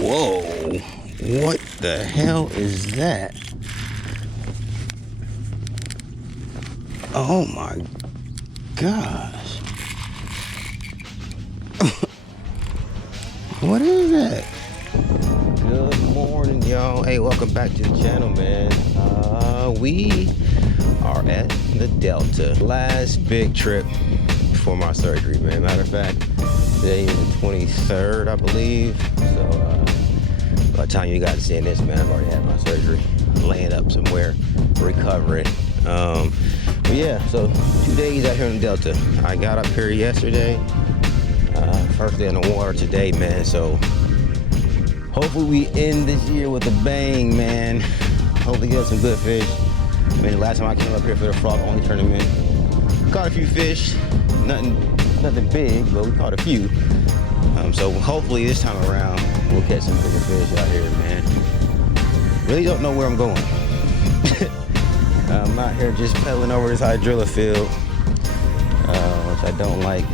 Whoa, what the hell is that? Oh my gosh. What is that? Good morning, y'all. Hey, welcome back to the channel, man. We are at the Delta. Last big trip before my surgery, man. Matter of fact, today is the 23rd, I believe. So by the time you guys seeing this, man, I've already had my surgery. I'm laying up somewhere, recovering. But yeah, so 2 days out here in the Delta. I got up here yesterday. First day in the water today, man. So hopefully we end this year with a bang, man. Hopefully get some good fish. I mean, the last time I came up here for the frog only tournament, caught a few fish. Nothing big, but we caught a few. So hopefully this time around we'll catch some bigger fish out here, man. Really don't know where I'm going. I'm out here just pedaling over this hydrilla field, which I don't like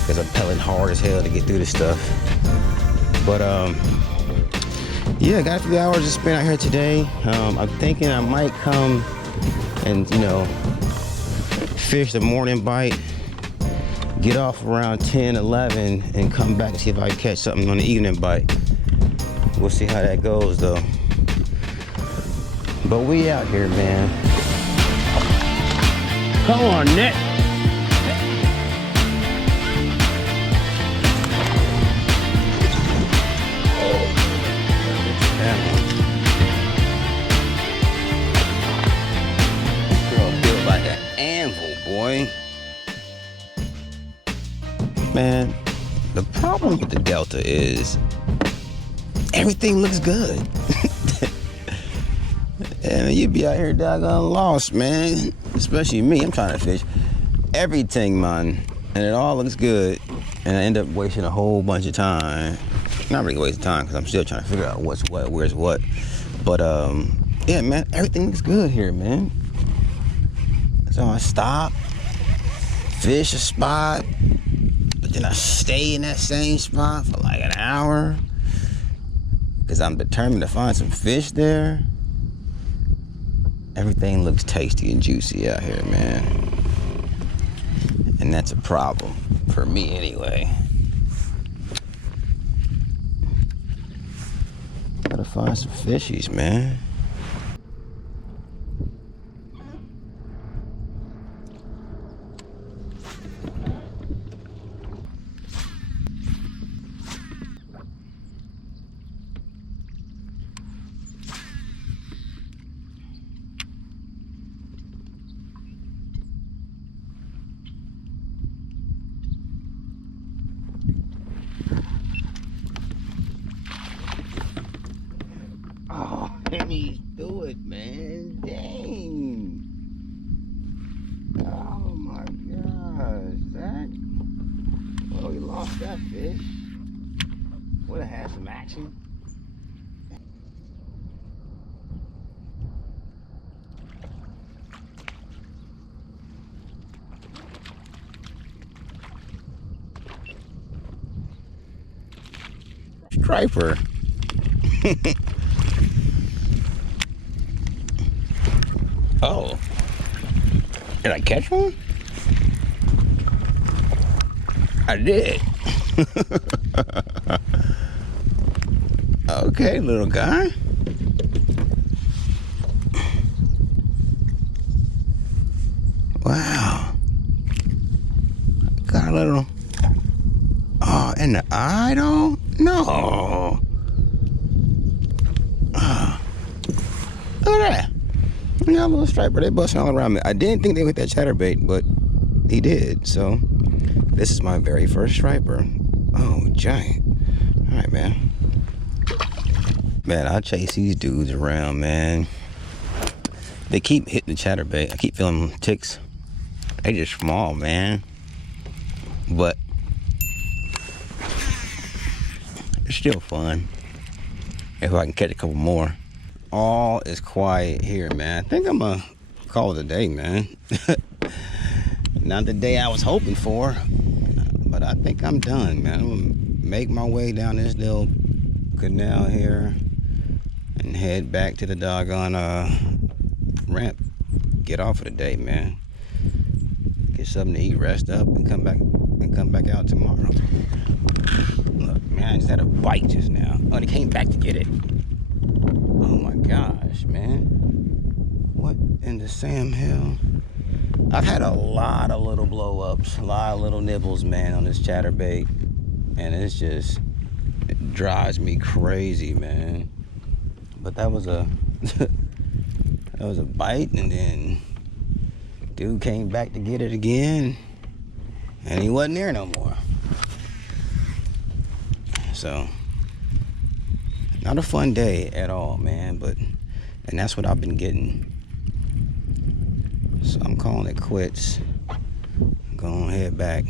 because I'm pedaling hard as hell to get through this stuff. But yeah, got a few hours to spend out here today. I'm thinking I might come and, you know, fish the morning bite, get off around 10, 11, and come back and see if I can catch something on the evening bite. We'll see how that goes, though. But we out here, man. Come on, Nick. Man, the problem with the Delta is everything looks good. And you'd be out here doggone lost, man. Especially me, I'm trying to fish everything, man. And it all looks good. And I end up wasting a whole bunch of time. Not really wasting time, because I'm still trying to figure out what's what, where's what. But yeah, man, everything looks good here, man. So I stop, fish a spot, but then I stay in that same spot for like an hour because I'm determined to find some fish there. Everything looks tasty and juicy out here, man. And that's a problem for me anyway. Gotta find some fishies, man. Oh, let me do it, man. Dang. Oh my gosh, Zack. Well, we lost that fish. Would have had some action. Striper. Oh, did I catch one? I did. Okay, little guy. Wow. Got a little. Oh, in the eye though? No. Look at that. Yeah, a little striper. They busting all around me. I didn't think they would hit that chatterbait, but he did. So this is my very first striper. Oh, giant. All right, man. Man, I chase these dudes around, man. They keep hitting the chatterbait. I keep feeling ticks. They just small, man. But it's still fun if I can catch a couple more. All is quiet here, man. I think I'm gonna call it a day, man. Not the day I was hoping for, but I think I'm done, man. I'm gonna make my way down this little canal here and head back to the doggone ramp. Get off for the day, man. Get something to eat, rest up, and come back out tomorrow. Look, man, I just had a bite just now. Oh, and he came back to get it. Oh my gosh, man. What in the Sam hell? I've had a lot of little blow-ups, a lot of little nibbles, man, on this chatterbait. And it's just, it drives me crazy, man. But that was a that was a bite, and then dude came back to get it again, and he wasn't there no more. So not a fun day at all, man, and that's what I've been getting. So I'm calling it quits. I'm gonna head back.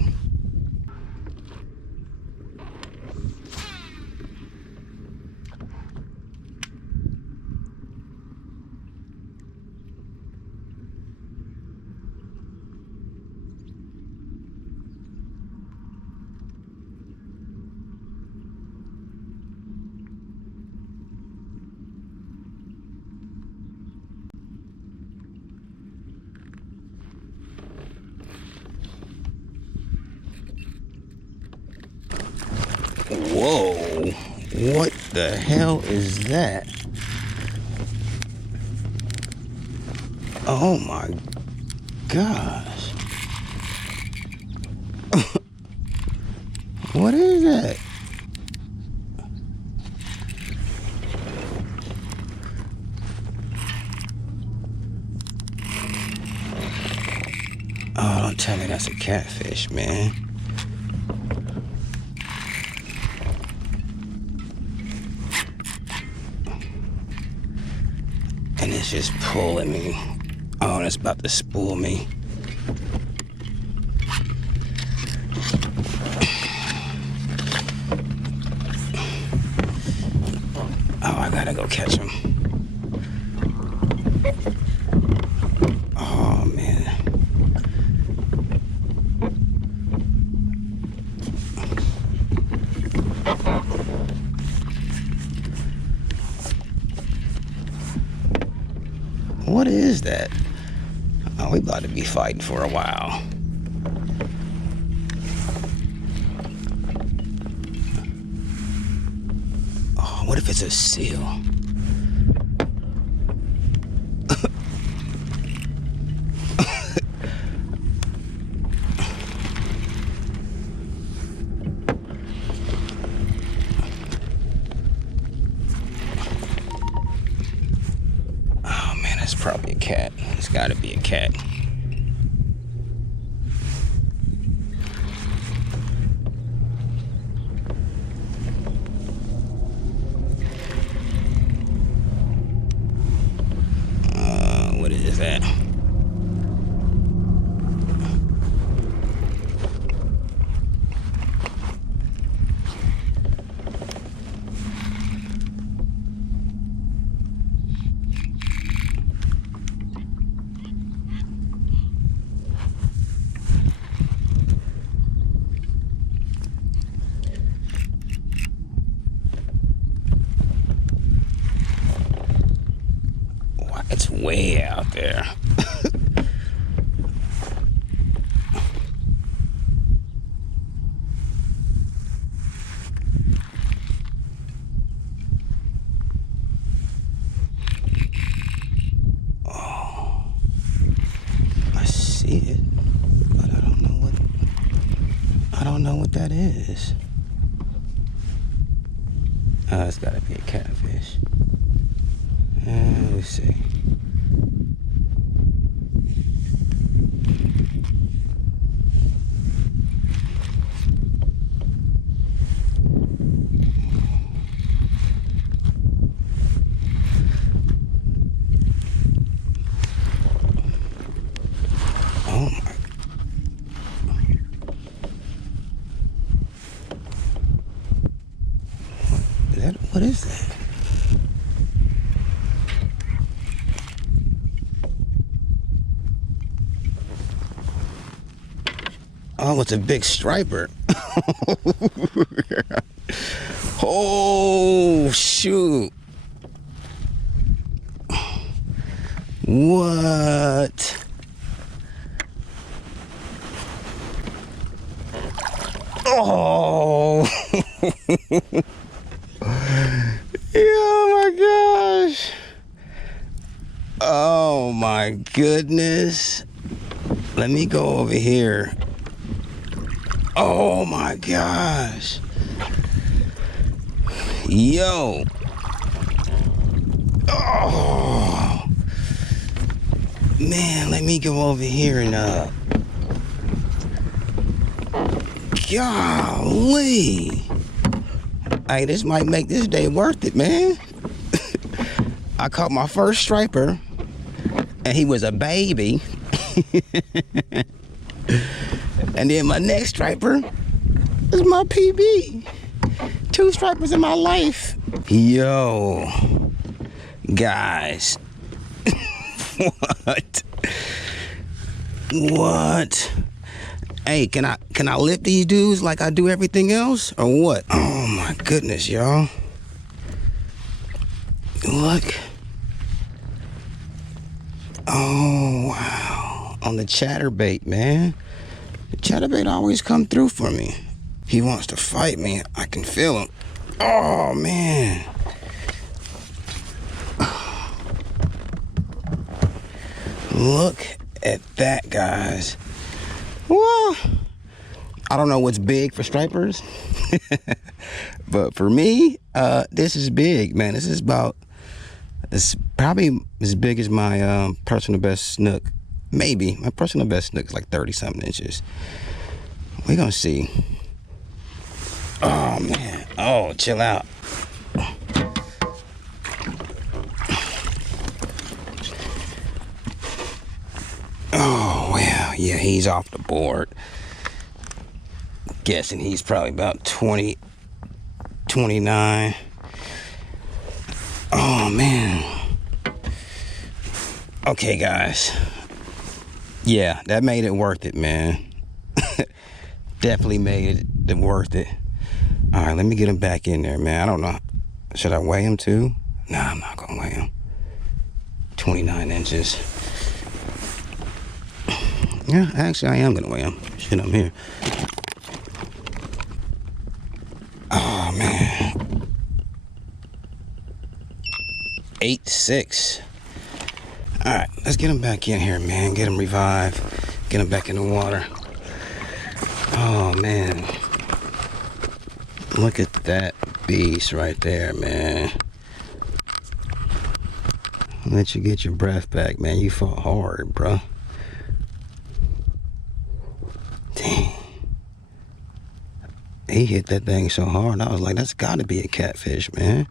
Whoa, what the hell is that? Oh my gosh. What is that? Oh, don't tell me that's a catfish, man. And it's just pulling me. Oh, it's about to spool me. Oh, I gotta go catch him. Oh, man. What is that? Oh, we about to be fighting for a while. Oh, what if it's a seal? Probably a cat. It's got to be a cat. What is that? It's way out there. Oh, I see it, but I don't know what that is. Oh, it's gotta be a catfish. Let's see. What is that? Oh, it's a big striper. Oh, shoot. What? Oh. Oh my gosh. Oh my goodness. Let me go over here. Oh my gosh. Yo. Oh. Man, let me go over here and golly. Hey, this might make this day worth it, man. I caught my first striper and he was a baby. And then my next striper is my PB. 2 stripers in my life. Yo, guys. What? Hey, can I lift these dudes like I do everything else or what? Oh my goodness, y'all. Look. Oh wow. On the ChatterBait, man. The ChatterBait always come through for me. He wants to fight me. I can feel him. Oh man. Look at that, guys. Well, I don't know what's big for stripers, but for me, this is big, man. This is about, it's probably as big as my personal best snook. Maybe my personal best snook is like 30-something inches. We're gonna see. Oh man. Oh, chill out. Oh well, yeah, he's off the board. Guessing he's probably about 20, 29. Oh man. Okay, guys. Yeah, that made it worth it, man. Definitely made it worth it. All right, let me get him back in there, man. I don't know. Should I weigh him too? Nah, I'm not gonna weigh him. 29 inches. Yeah, actually, I am gonna weigh him. Shit, I'm here. Oh man. 8'6". All right, let's get him back in here, man. Get him revived. Get him back in the water. Oh man. Look at that beast right there, man. Let you get your breath back, man. You fought hard, bro. Dang. He hit that thing so hard, I was like, that's gotta be a catfish, man.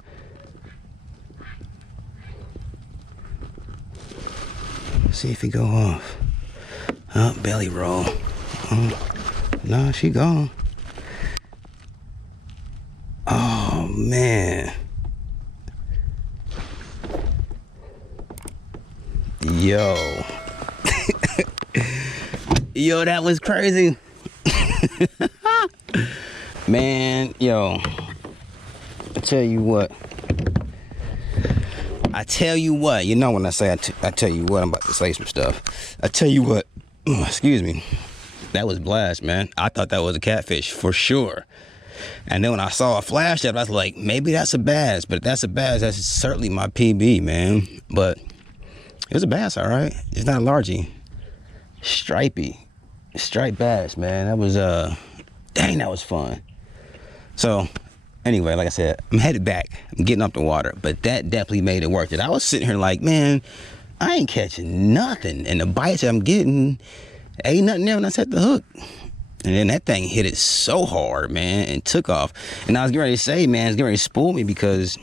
See if he go off. Oh, belly roll. Oh, no, she gone. Oh, man. Yo. Yo, that was crazy. Man, yo. I tell you what. You know when I say I tell you what, I'm about to say some stuff. I tell you what. Oh, excuse me. That was blast, man. I thought that was a catfish for sure. And then when I saw a flash up, I was like, maybe that's a bass. But if that's a bass, that's certainly my PB, man. But it was a bass, all right. It's not a largie. Stripey. Striped bass, man. That was, dang, that was fun. So, anyway, like I said, I'm headed back. I'm getting up the water. But that definitely made it worth it. I was sitting here like, man, I ain't catching nothing. And the bites I'm getting, ain't nothing there when I set the hook. And then that thing hit it so hard, man, and took off. And I was getting ready to say, man, it's getting ready to spool me because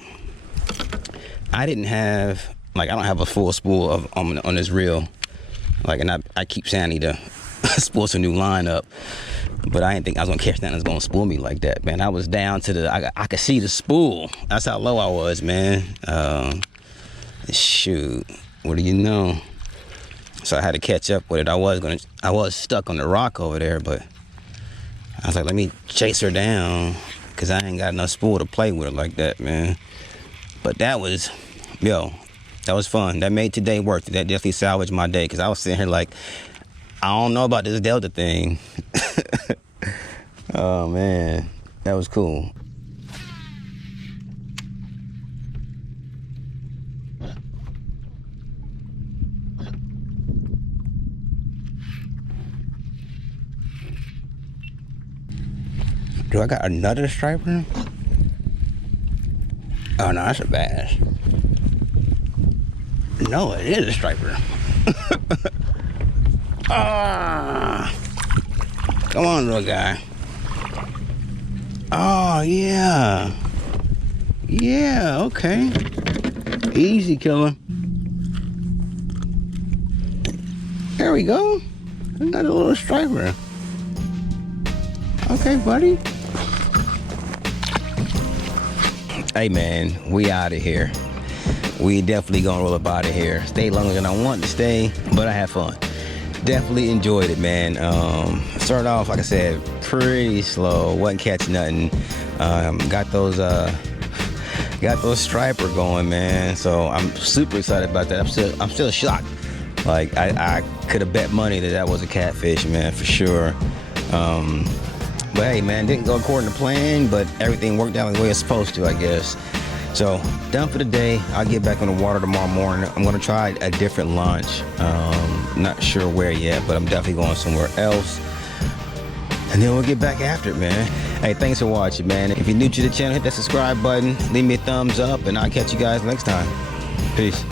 I didn't have, like, I don't have a full spool of on this reel. Like, and I keep saying I need to spool some new line up. But I didn't think I was gonna catch that and it's gonna spool me like that, man. I was down to the, I could see the spool. That's how low I was, man. Shoot, what do you know? So I had to catch up with it. I was stuck on the rock over there, but I was like, let me chase her down because I ain't got enough spool to play with her like that, man. But that was, yo, that was fun. That made today worth it. That definitely salvaged my day, because I was sitting here like, I don't know about this Delta thing. Oh man, that was cool. Do I got another striper? Oh no, that's a bass. No, it is a striper. Ah, come on, little guy. Oh yeah, yeah, okay. Easy killer. There we go. Another little striper. Okay, buddy. Hey man, we out of here. We definitely gonna roll up out of here. Stay longer than I want to stay, but I had fun. Definitely enjoyed it, man. Started off, like I said, pretty slow. Wasn't catching nothing. Got those striper going, man. So I'm super excited about that. I'm still shocked. Like I could have bet money that was a catfish, man, for sure. But hey, man, didn't go according to plan, but everything worked out the way it's supposed to, I guess. So, done for the day. I'll get back on the water tomorrow morning. I'm gonna try a different launch. Not sure where yet, but I'm definitely going somewhere else. And then we'll get back after it, man. Hey, thanks for watching, man. If you're new to the channel, hit that subscribe button, leave me a thumbs up, and I'll catch you guys next time. Peace.